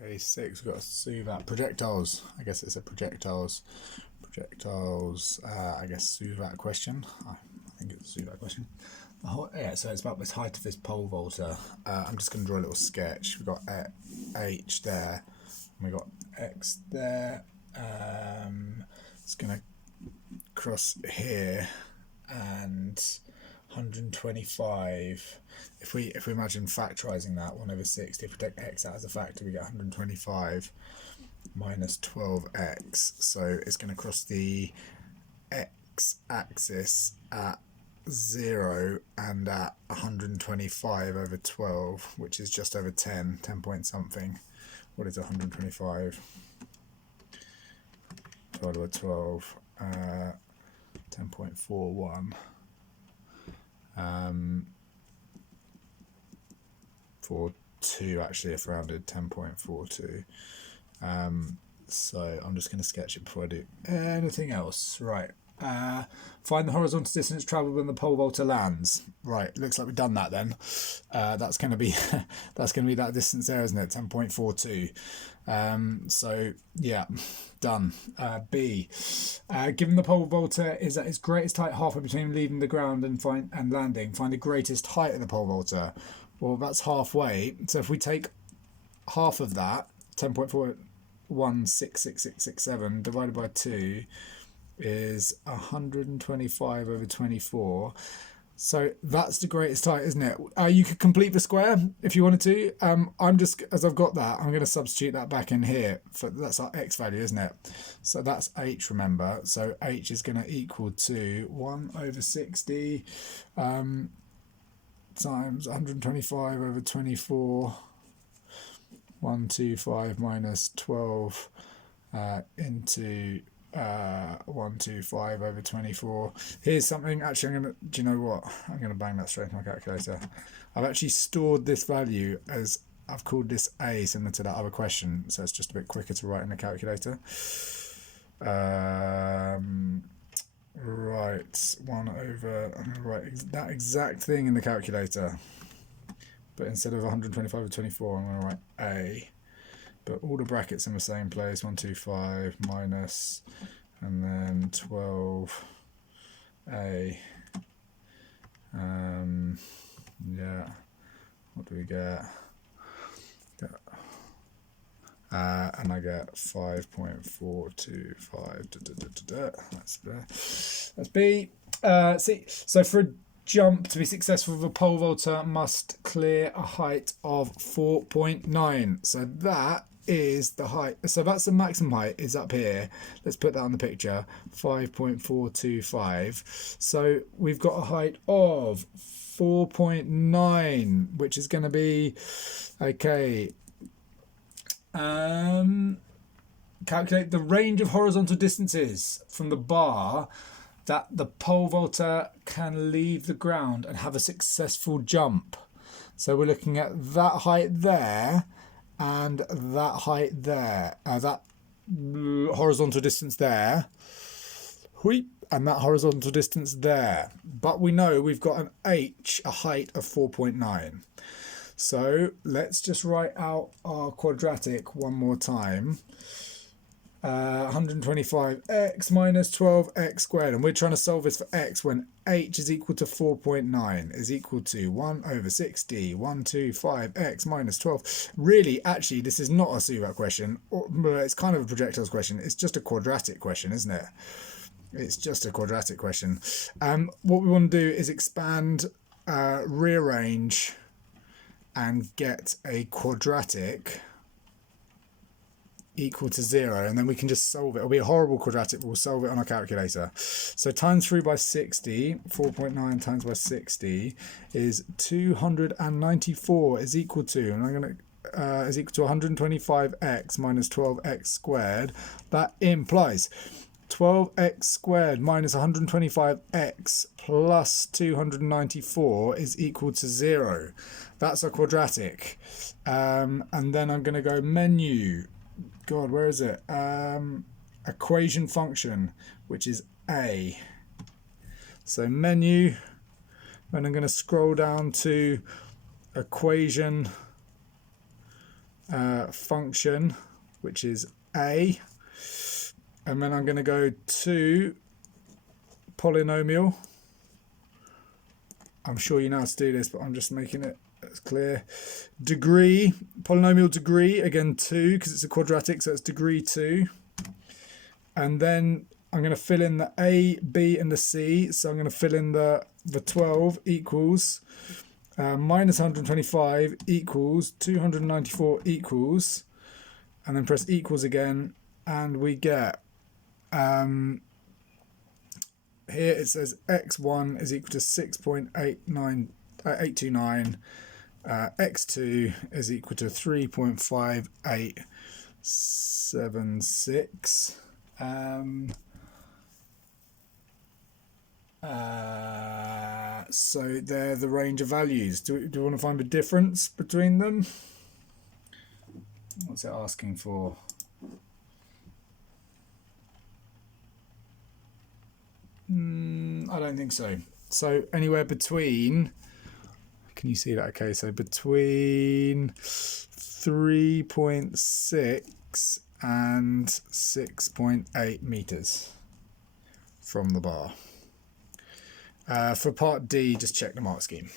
Okay, 6, we've got a Suvat. Projectiles. I guess it's a projectiles. I guess Suvat question. I think it's a Suvat question. Yeah, so it's about the height of this pole vaulter. I'm just going to draw a little sketch. We've got H there, and we've got X there. It's going to cross here, and 125. If we imagine factorising that 1/60, if we take x out as a factor, we get 125 minus 12x. So it's going to cross the x-axis at 0 and at 125/12, which is just over 10 point something. What is 125 divided by 12? 10.41. 42 actually, if rounded, 10.42. So I'm just going to sketch it before I do anything else. Right. Find the horizontal distance travelled when the pole vaulter lands. Right, looks like we've done that then. That's going to be that distance there, isn't it? 10.42. So yeah, done. B. Given the pole vaulter is at its greatest height halfway between leaving the ground and landing, find the greatest height of the pole vaulter. Well, that's halfway. So if we take half of that, 10.41666667 divided by 2 is 125/24. So that's the greatest height, isn't it? You could complete the square if you wanted to. I'm just, as I've got that, I'm going to substitute that back in here. That's our x value, isn't it? So that's h, remember. So h is going to equal to 1/60 times 125/24. 125 minus 12 into 125/24. Here's something. Actually, do you know what? I'm gonna bang that straight into my calculator. I've actually stored this value as, I've called this A, similar to that other question, so it's just a bit quicker to write in the calculator. Right, 1 over, I'm gonna write that exact thing in the calculator, but instead of 125/24, I'm gonna write A. But all the brackets in the same place, 125 minus, and then 12a. Yeah, what do we get? And I get 5.425. That's B. C. So for a jump to be successful, the pole vaulter must clear a height of 4.9. So that is the height. So that's the maximum height, is up here. Let's put that on the picture. 5.425. So we've got a height of 4.9, which is going to be, okay, calculate the range of horizontal distances from the bar that the pole vaulter can leave the ground and have a successful jump. So we're looking at that height there and that height there, that horizontal distance there, and that horizontal distance there. But we know we've got an h, a height of 4.9. So let's just write out our quadratic one more time. 125x minus 12x squared, and we're trying to solve this for x when h is equal to 4.9 is equal to 1/60 125x minus 12. Really, actually, this is not a Suvat question, but it's kind of a projectiles question. It's just a quadratic question, isn't it? It's just a quadratic question. What we want to do is expand, rearrange, and get a quadratic equal to 0, and then we can just solve it. It'll be a horrible quadratic, but we'll solve it on our calculator. So times through by 60, 4.9 times by 60 is 294 is equal to, and I'm going to is equal to 125x minus 12x squared. That implies 12x squared minus 125x plus 294 is equal to 0. That's a quadratic. And then I'm going to go menu. God, where is it? Equation function, which is A. So menu, and I'm going to scroll down to equation function, which is a, and then I'm going to go to polynomial. I'm sure you know how to do this, but I'm just making it as clear. Degree, polynomial degree, again 2, because it's a quadratic, so it's degree 2. And then I'm going to fill in the a, b, and the c. So I'm going to fill in the 12 equals minus 125 equals 294 equals, and then press equals again, and we get here it says x1 is equal to 6.829, x2 is equal to 3.5876. So they're the range of values. Do you want to find a difference between them? What's it asking for? I don't think so. So anywhere between, can you see that? Okay, so between 3.6 and 6.8 meters from the bar. For part D, just check the mark scheme.